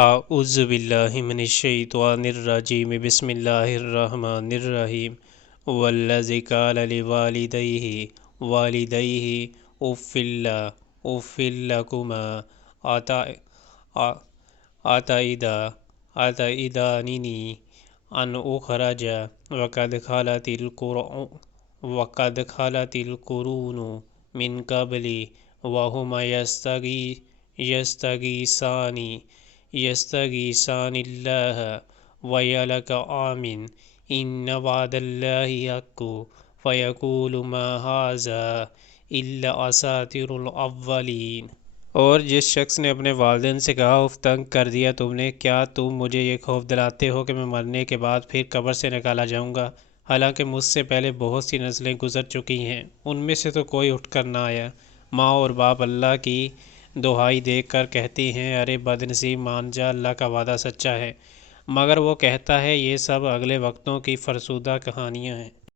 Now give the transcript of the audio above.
اعوذ باللہ من الشیطان الرجیم بسم اللہ الرحمن الرحیم والذی قال لوالدیہ اف لکما اتعداننی ان اخرج وقد خلت القرون من قبلی وہما یستغیثان اللہ ویلک آمن ان وعد اللہ حق فیقول ما ھذا الا اساطیر الاولین۔ اور جس شخص نے اپنے والدین سے کہا اف تنگ کر دیا تم نے، کیا تم مجھے یہ خوف دلاتے ہو کہ میں مرنے کے بعد پھر قبر سے نکالا جاؤں گا؟ حالانکہ مجھ سے پہلے بہت سی نسلیں گزر چکی ہیں، ان میں سے تو کوئی اٹھ کر نہ آیا۔ ماں اور باپ اللہ کی دہائی دے کر کہتے ہیں ارے بدنصیب مان جا، اللہ کا وعدہ سچا ہے، مگر وہ کہتا ہے یہ سب اگلے وقتوں کی فرسودہ کہانیاں ہیں۔